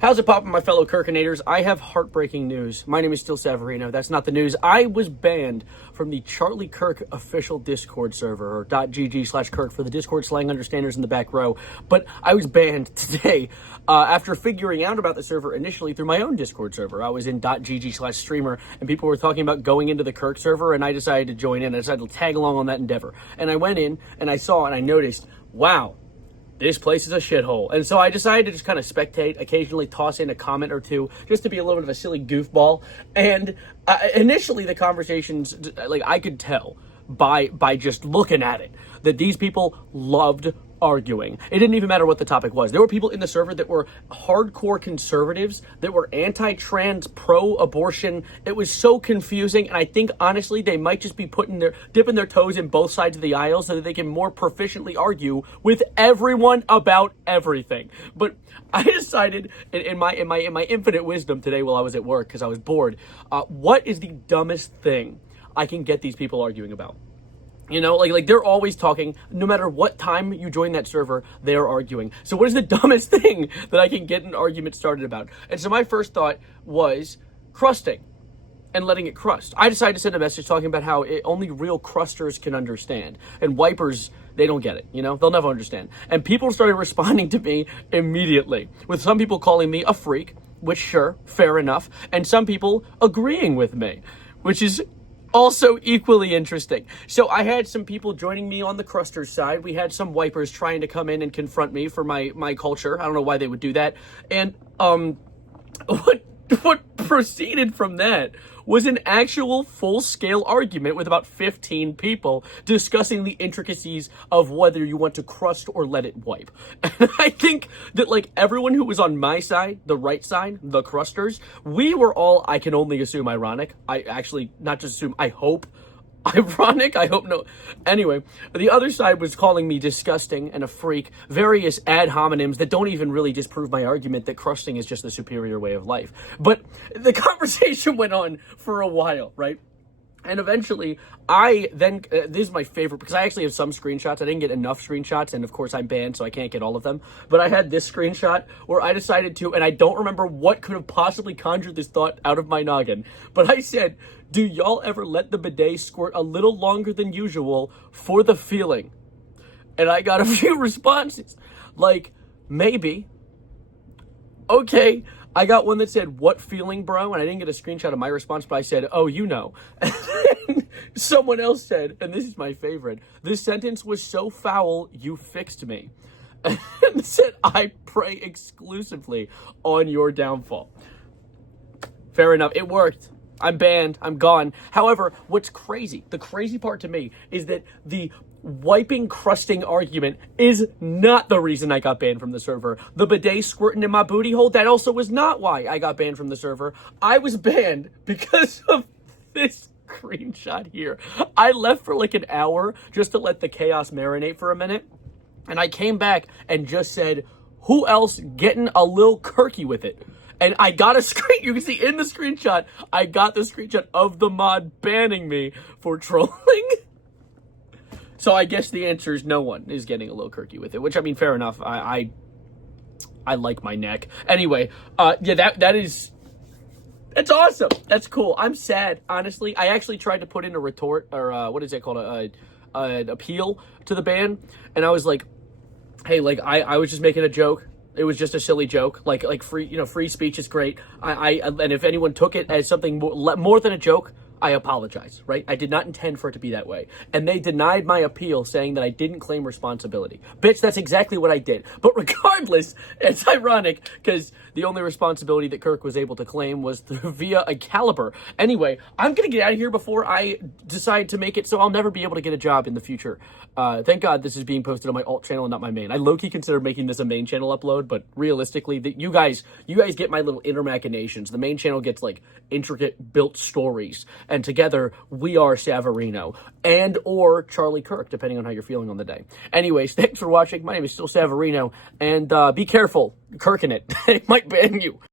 How's it poppin', my fellow Kirkinators? I have heartbreaking news. My name is still Savarino. That's not the news. I was banned from the Charlie Kirk official Discord server, or .gg/Kirk for the Discord slang understanders in the back row. But I was banned today after figuring out about the server initially through my own Discord server. I was in .gg/streamer, and people were talking about going into the Kirk server, and I decided to join in. I decided to tag along on that endeavor. And I went in, and I saw, and I noticed, wow, this place is a shithole. And so I decided to just kind of spectate, occasionally toss in a comment or two, just to be a little bit of a silly goofball. And initially the conversations, like, I could tell by just looking at it that these people loved arguing. It didn't even matter what the topic was. There were people in the server that were hardcore conservatives, that were anti-trans, pro-abortion. It was so confusing, and I think honestly they might just be dipping their toes in both sides of the aisle so that they can more proficiently argue with everyone about everything. But I decided in my infinite wisdom today while I was at work, because I was bored, what is the dumbest thing I can get these people arguing about? You know, like they're always talking. No matter what time you join that server, they're arguing. So what is the dumbest thing that I can get an argument started about? And so my first thought was crusting and letting it crust. I decided to send a message talking about how only real crusters can understand. And wipers, they don't get it, you know? They'll never understand. And people started responding to me immediately, with some people calling me a freak, which sure, fair enough, and some people agreeing with me, which is also equally interesting. So I had some people joining me on the crusters side. We had some wipers trying to come in and confront me for my culture. I don't know why they would do that. And what proceeded from that was an actual full-scale argument with about 15 people discussing the intricacies of whether you want to crust or let it wipe. And I think that, like, everyone who was on my side, the right side, the crusters, we were all, I can only assume, ironic. I actually, not just assume, I hope ironic. I hope no. Anyway, the other side was calling me disgusting and a freak, various ad hominems that don't even really disprove my argument that crusting is just the superior way of life. But the conversation went on for a while, right? And eventually, I then, this is my favorite, because I actually have some screenshots. I didn't get enough screenshots, and of course I'm banned, so I can't get all of them. But I had this screenshot where I decided to, and I don't remember what could have possibly conjured this thought out of my noggin, but I said, do y'all ever let the bidet squirt a little longer than usual for the feeling? And I got a few responses, like, maybe. Okay. I got one that said, what feeling, bro? And I didn't get a screenshot of my response, but I said, oh, you know. And someone else said, and this is my favorite, this sentence was so foul, you fixed me. And said, I pray exclusively on your downfall. Fair enough. It worked. I'm banned. I'm gone. However, what's crazy, the crazy part to me, is that the wiping crusting argument is not the reason I got banned from the server. The bidet squirting in my booty hole, that also was not why I got banned from the server. I was banned because of this screenshot here. I left for like an hour just to let the chaos marinate for a minute, and I came back and just said, who else getting a little Kirky with it? And I got a screen, you can see in the screenshot, I got the screenshot of the mod banning me for trolling. So I guess the answer is no one is getting a little Kirky with it, which, I mean, fair enough. I like my neck. Anyway, yeah, that's awesome. That's cool. I'm sad, honestly. I actually tried to put in a retort, or what is it called, an appeal to the ban, and I was like, hey, like, I was just making a joke. It was just a silly joke. Like free, you know, free speech is great. And if anyone took it as something more than a joke, I apologize, right? I did not intend for it to be that way. And they denied my appeal, saying that I didn't claim responsibility. Bitch, that's exactly what I did. But regardless, it's ironic, because the only responsibility that Kirk was able to claim was via a caliber. Anyway, I'm going to get out of here before I decide to make it so I'll never be able to get a job in the future. Thank God this is being posted on my alt channel and not my main. I low-key considered making this a main channel upload, but realistically, you guys get my little inner machinations. The main channel gets, like, intricate built stories. And together, we are Savarino and or Charlie Kirk, depending on how you're feeling on the day. Anyways, thanks for watching. My name is still Savarino, and be careful, Kirking it. It might ban you.